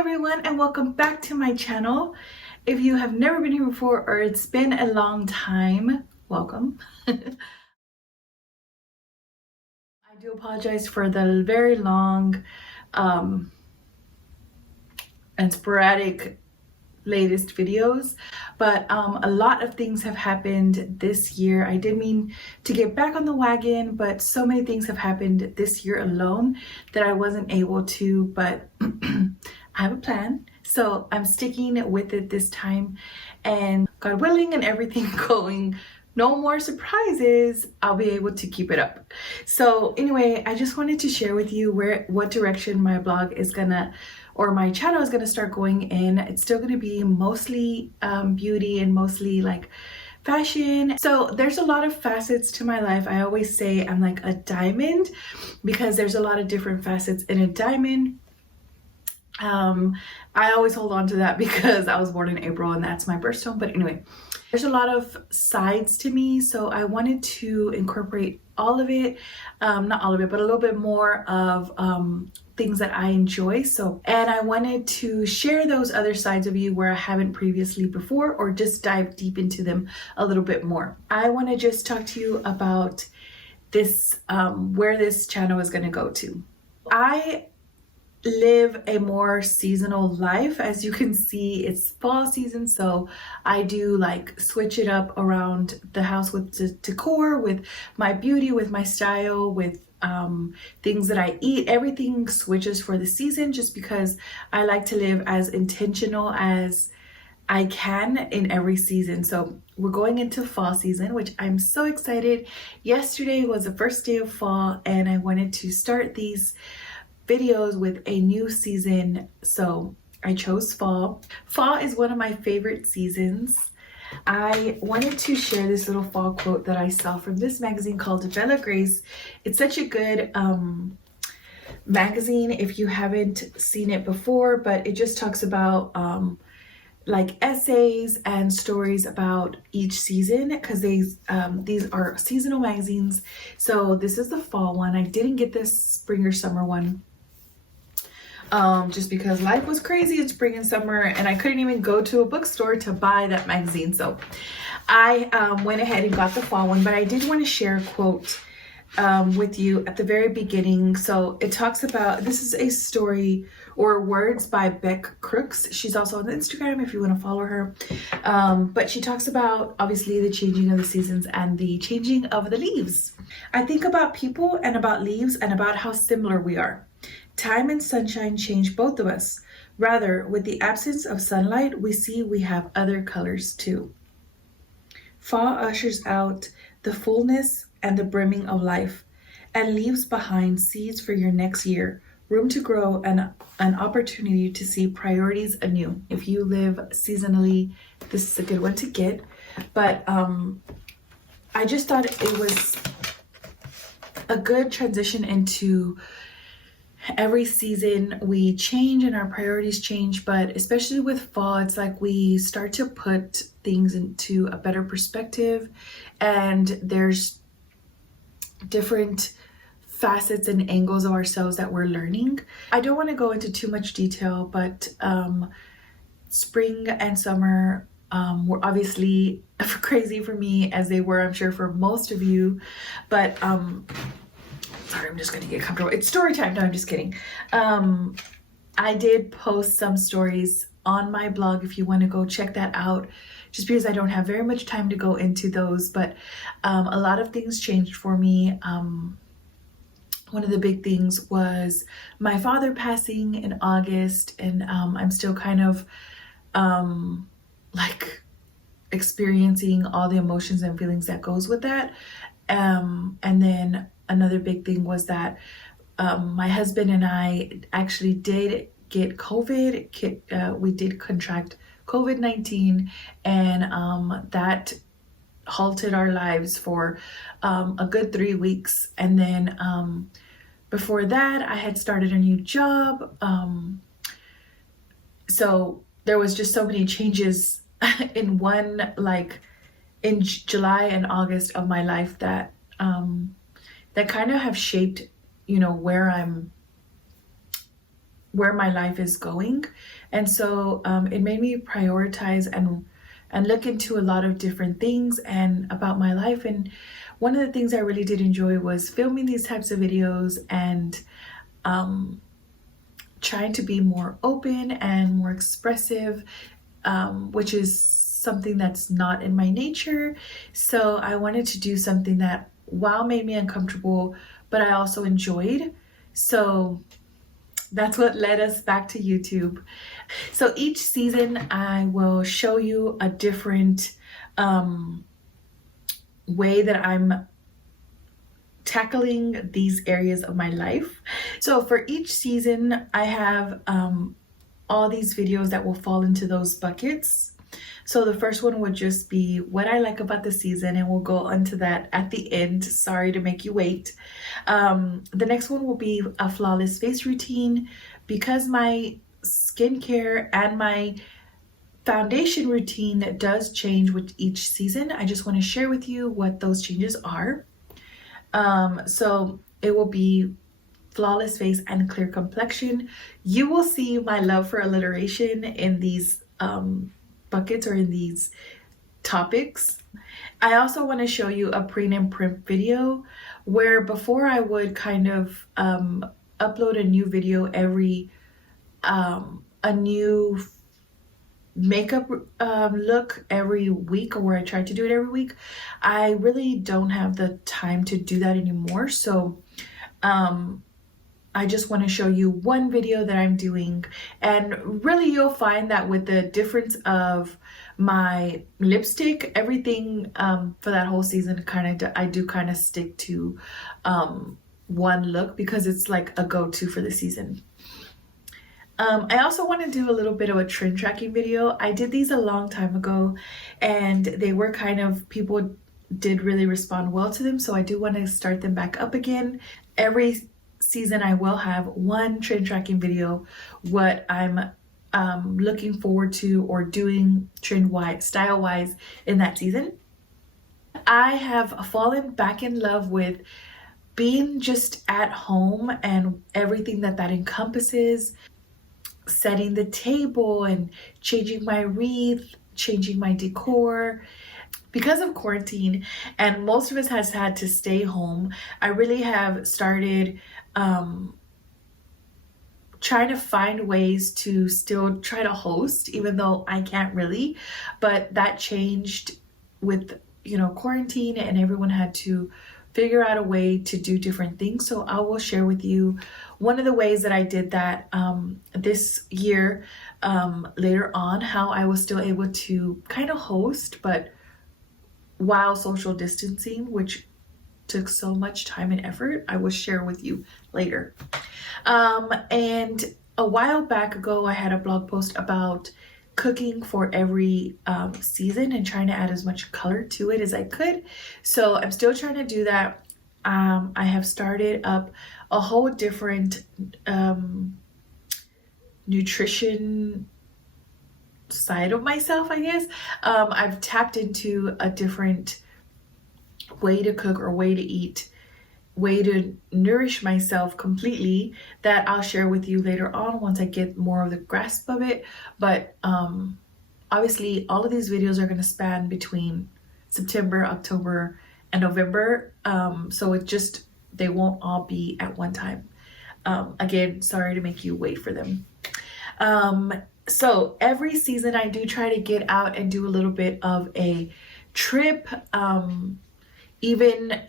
everyone, and welcome back to my channel. If you have never been here before or it's been a long time, welcome. I do apologize for the very long and sporadic latest videos, but a lot of things have happened this year. I did mean to get back on the wagon, but so many things have happened this year alone that I wasn't able to, but I have a plan, so I'm sticking with it this time, and God willing and everything going, no more surprises, I'll be able to keep it up. So anyway, I just wanted to share with you what direction my blog is gonna, or my channel is gonna start going in. It's still gonna be mostly beauty and mostly like fashion. So there's a lot of facets to my life. I always say I'm like a diamond because there's a lot of different facets in a diamond. I always hold on to that because I was born in April and that's my birthstone. But anyway, there's a lot of sides to me, so I wanted to incorporate all of it, not all of it, but a little bit more of things that I enjoy. And I wanted to share those other sides of you where I haven't previously before, or just dive deep into them a little bit more. I want to just talk to you about this, where this channel is going to go to. I live a more seasonal life. As you can see, it's fall season, so I do like switch it up around the house with the decor, with my beauty, with my style, with things that I eat. Everything switches for the season just because I like to live as intentional as I can in every season. So we're going into fall season, which I'm so excited. Yesterday was the first day of fall and I wanted to start these videos with a new season, so I chose fall. Fall is one of my favorite seasons. I wanted to share this little fall quote that I saw from this magazine called Bella Grace. It's such a good magazine if you haven't seen it before, but it just talks about like essays and stories about each season, because these are seasonal magazines. So this is the fall one. I didn't get this spring or summer one just because life was crazy in spring and summer and I couldn't even go to a bookstore to buy that magazine. So I went ahead and got the fall one, but I did want to share a quote with you at the very beginning. So it talks about, this is a story or words by Beck Crooks. She's also on Instagram if you want to follow her. But she talks about obviously the changing of the seasons and the changing of the leaves. I think about people and about leaves and about how similar we are. Time and sunshine change both of us. Rather, with the absence of sunlight, we see we have other colors too. Fall ushers out the fullness and the brimming of life and leaves behind seeds for your next year, room to grow and an opportunity to see priorities anew. If you live seasonally, this is a good one to get. But I just thought it was a good transition into every season we change and our priorities change, but especially with fall, it's like we start to put things into a better perspective and there's different facets and angles of ourselves that we're learning. I don't want to go into too much detail, but spring and summer were obviously crazy for me, as they were, I'm sure, for most of you, but sorry, I'm just gonna get comfortable. It's story time. No, I'm just kidding. I did post some stories on my blog if you want to go check that out, just because I don't have very much time to go into those, but a lot of things changed for me. One of the big things was my father passing in August, and I'm still kind of like experiencing all the emotions and feelings that goes with that. And then another big thing was that my husband and I actually did get COVID. We did contract COVID-19, and that halted our lives for a good 3 weeks. And then before that, I had started a new job. So there was just so many changes in in July and August of my life that that kind of have shaped, where I'm where my life is going. And so it made me prioritize and look into a lot of different things and about my life. And one of the things I really did enjoy was filming these types of videos and trying to be more open and more expressive, which is something that's not in my nature. So I wanted to do something that, while made me uncomfortable, but I also enjoyed. So that's what led us back to YouTube. So each season I will show you a different way that I'm tackling these areas of my life. So for each season I have all these videos that will fall into those buckets. So the first one would just be what I like about the season, and we'll go into that at the end. Sorry to make you wait. The next one will be a flawless face routine. Because my skincare and my foundation routine does change with each season, I just want to share with you what those changes are. So it will be flawless face and clear complexion. You will see my love for alliteration in these buckets or in these topics. I also want to show you a pre and print video, where before I would kind of upload a new video every a new makeup look every week, or where I try to do it every week. I really don't have the time to do that anymore. So I just want to show you one video that I'm doing, and really you'll find that with the difference of my lipstick, everything for that whole season I do kind of stick to one look, because it's like a go-to for the season. I also want to do a little bit of a trend tracking video. I did these a long time ago, and they were people did really respond well to them, so I do want to start them back up again. Every season I will have one trend tracking video, what I'm looking forward to or doing trend wise, style wise in that season. I have fallen back in love with being just at home and everything that encompasses. Setting the table and changing my wreath, changing my decor. Because of quarantine and most of us has had to stay home, I really have started trying to find ways to still try to host, even though I can't really. But that changed with quarantine, and everyone had to figure out a way to do different things. So I will share with you one of the ways that I did that this year, later on, how I was still able to kind of host, but while social distancing, which took so much time and effort. I will share with you later. And a while back ago, I had a blog post about cooking for every season and trying to add as much color to it as I could. So I'm still trying to do that. I have started up a whole different nutrition side of myself, I guess. I've tapped into a different way to cook or way to eat, way to nourish myself completely, that I'll share with you later on once I get more of the grasp of it. But obviously all of these videos are going to span between September, October, and November. So they won't all be at one time. Again, sorry to make you wait for them. So every season I do try to get out and do a little bit of a trip, even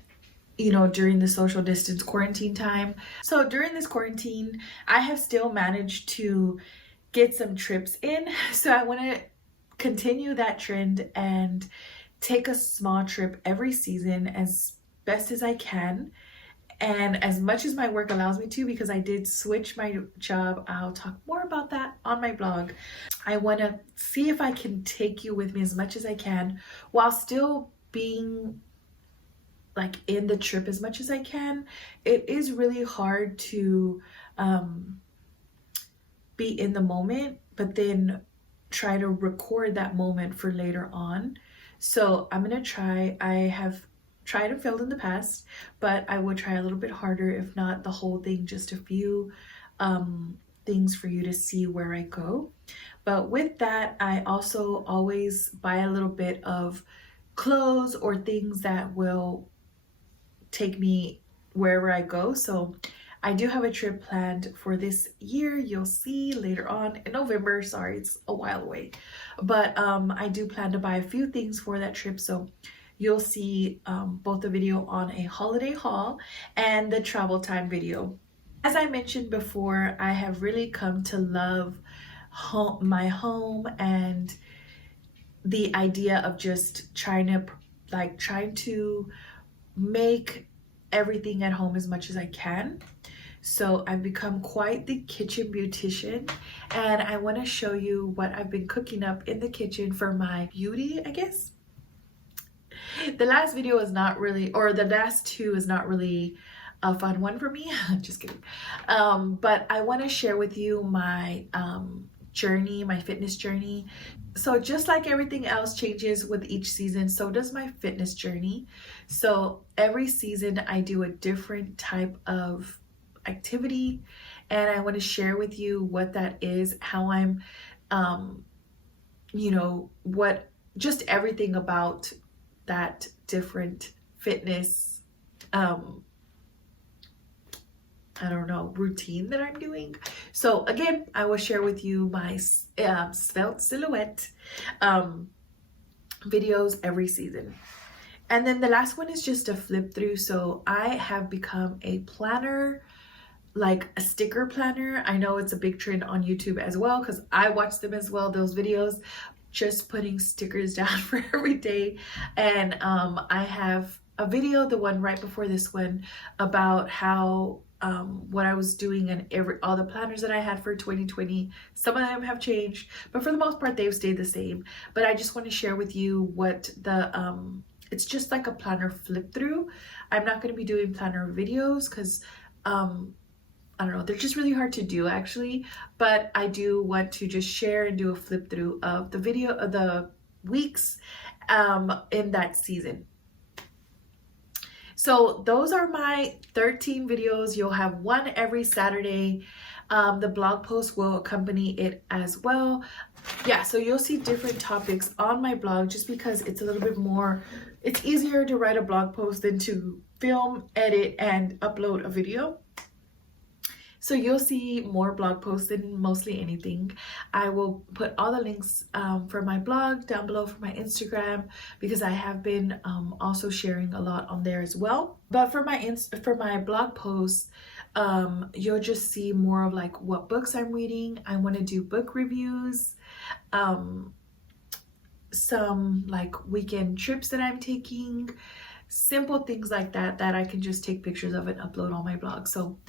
during the social distance quarantine time. So during this quarantine, I have still managed to get some trips in. So I want to continue that trend and take a small trip every season as best as I can. And as much as my work allows me to, because I did switch my job, I'll talk more about that on my blog. I want to see if I can take you with me as much as I can while still being like in the trip as much as I can. It is really hard to be in the moment, but then try to record that moment for later on. So I'm gonna try. I have tried and failed in the past, but I will try a little bit harder, if not the whole thing, just a few things for you to see where I go. But with that, I also always buy a little bit of clothes or things that will take me wherever I go. So I do have a trip planned for this year. You'll see later on in November. Sorry, it's a while away. But I do plan to buy a few things for that trip. So you'll see both the video on a holiday haul and the travel time video. As I mentioned before, I have really come to love my home and the idea of just trying to make everything at home as much as I can. So I've become quite the kitchen beautician, and I want to show you what I've been cooking up in the kitchen for my beauty, I guess. The last video is not really, or the last two is not really a fun one for me. Just kidding. But I want to share with you my journey, my fitness journey. So just like everything else changes with each season, so does my fitness journey. So every season I do a different type of activity, and I want to share with you what that is, how I'm what just everything about that different fitness I don't know, routine that I'm doing. So again, I will share with you my svelte silhouette videos every season. And then the last one is just a flip through. So I have become a planner, like a sticker planner. I know it's a big trend on YouTube as well, because I watch them as well, those videos, just putting stickers down for every day. And I have a video, the one right before this one, about how what I was doing and all the planners that I had for 2020. Some of them have changed, but for the most part they've stayed the same. But I just want to share with you what the it's just like a planner flip through. I'm not going to be doing planner videos because I don't know, they're just really hard to do actually, but I do want to just share and do a flip through of the video of the weeks in that season. So those are my 13 videos. You'll have one every Saturday. The blog post will accompany it as well. Yeah, so you'll see different topics on my blog just because it's a little bit more, it's easier to write a blog post than to film, edit, and upload a video. So you'll see more blog posts than mostly anything. I will put all the links for my blog down below, for my Instagram, because I have been also sharing a lot on there as well. But for my blog posts, you'll just see more of like what books I'm reading. I want to do book reviews, some like weekend trips that I'm taking, simple things like that that I can just take pictures of and upload on my blog. So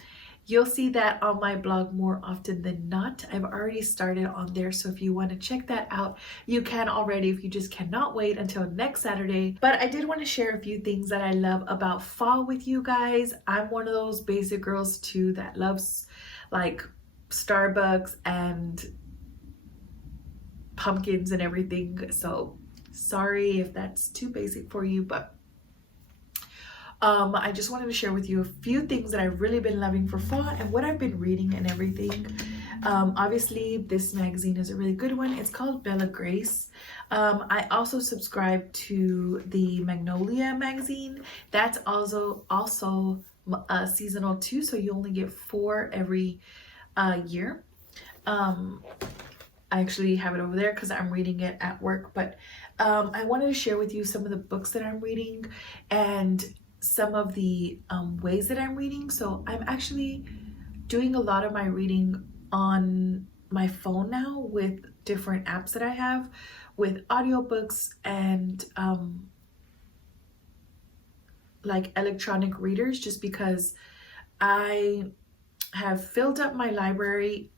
you'll see that on my blog more often than not. I've already started on there, so if you want to check that out, you can already, if you just cannot wait until next Saturday. But I did want to share a few things that I love about fall with you guys. I'm one of those basic girls too that loves like Starbucks and pumpkins and everything. So sorry if that's too basic for you, but I just wanted to share with you a few things that I've really been loving for fall and what I've been reading and everything. Obviously, this magazine is a really good one. It's called Bella Grace. I also subscribe to the Magnolia magazine. That's also seasonal too, so you only get 4 every year. I actually have it over there because I'm reading it at work, but I wanted to share with you some of the books that I'm reading and some of the ways that I'm reading. So I'm actually doing a lot of my reading on my phone now with different apps that I have with audiobooks and like electronic readers, just because I have filled up my library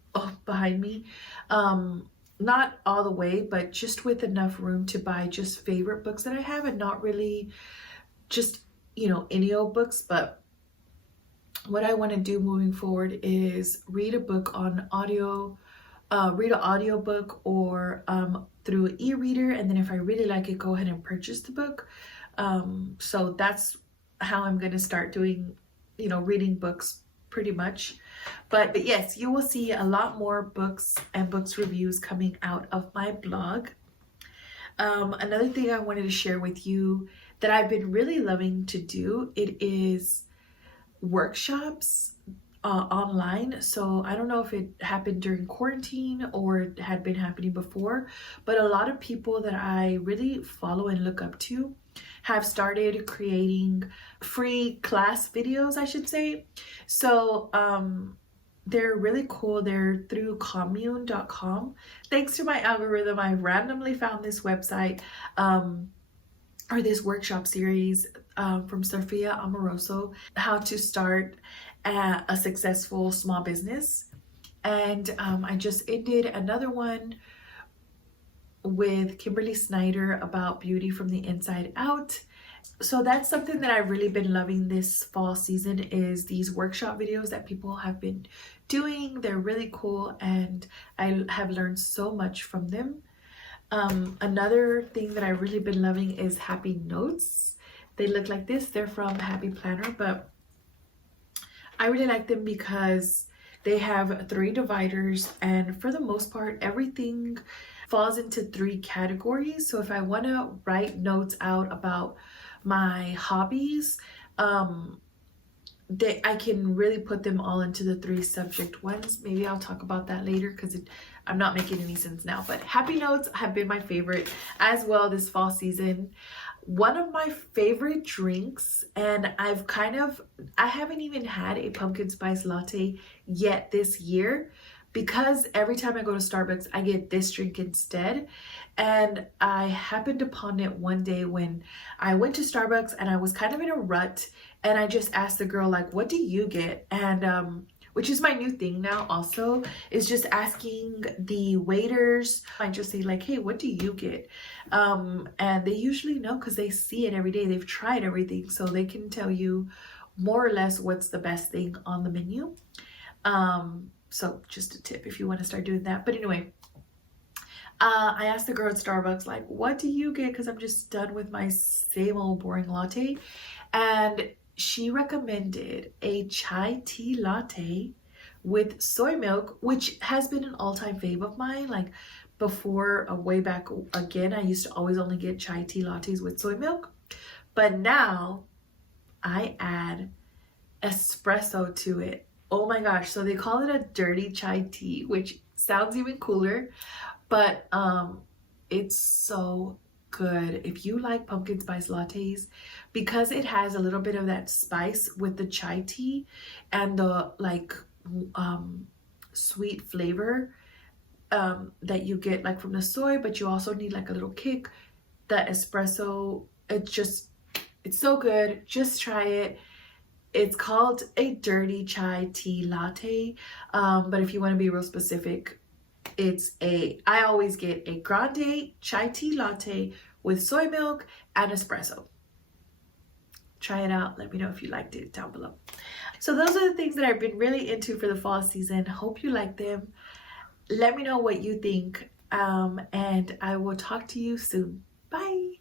behind me. Not all the way, but just with enough room to buy just favorite books that I have and not really just any old books. But what I want to do moving forward is read a book on audio, read an audiobook or through an e-reader, and then if I really like it, go ahead and purchase the book. So that's how I'm going to start doing, reading books pretty much. But yes, you will see a lot more books and books reviews coming out of my blog. Another thing I wanted to share with you that I've been really loving to do, it is workshops online. So I don't know if it happened during quarantine or it had been happening before, but a lot of people that I really follow and look up to have started creating free class videos, I should say. So they're really cool. They're through commune.com. Thanks to my algorithm, I randomly found this website or this workshop series from Sophia Amoroso, how to start a successful small business. And I just ended another one with Kimberly Snyder about beauty from the inside out. So that's something that I've really been loving this fall season, is these workshop videos that people have been doing. They're really cool and I have learned so much from them. Another thing that I've really been loving is Happy Notes. They look like this. They're from Happy Planner, but I really like them because they have 3 dividers, and for the most part, everything falls into 3 categories. So if I want to write notes out about my hobbies, I can really put them all into the 3 subject ones. Maybe I'll talk about that later because I'm not making any sense now. But Happy Notes have been my favorite as well this fall season. One of my favorite drinks, and I haven't even had a pumpkin spice latte yet this year, because every time I go to Starbucks, I get this drink instead. And I happened upon it one day when I went to Starbucks and I was kind of in a rut, and I just asked the girl, like, what do you get? And which is my new thing now also, is just asking the waiters. I just say like, hey, what do you get? And they usually know because they see it every day. They've tried everything, so they can tell you more or less what's the best thing on the menu. So just a tip if you want to start doing that. But anyway, I asked the girl at Starbucks, like, what do you get? Because I'm just done with my same old boring latte. And she recommended a chai tea latte with soy milk, which has been an all-time fave of mine. Like before, way back again, I used to always only get chai tea lattes with soy milk. But now I add espresso to it. Oh my gosh. So they call it a dirty chai tea, which sounds even cooler, but it's so good. If you like pumpkin spice lattes, because it has a little bit of that spice with the chai tea and the like sweet flavor that you get like from the soy, but you also need like a little kick. The espresso, it's so good. Just try it. It's called a dirty chai tea latte, but if you want to be real specific, I always get a grande chai tea latte with soy milk and espresso. Try it out. Let me know if you liked it down below. So those are the things that I've been really into for the fall season. Hope you like them. Let me know what you think, and I will talk to you soon. Bye.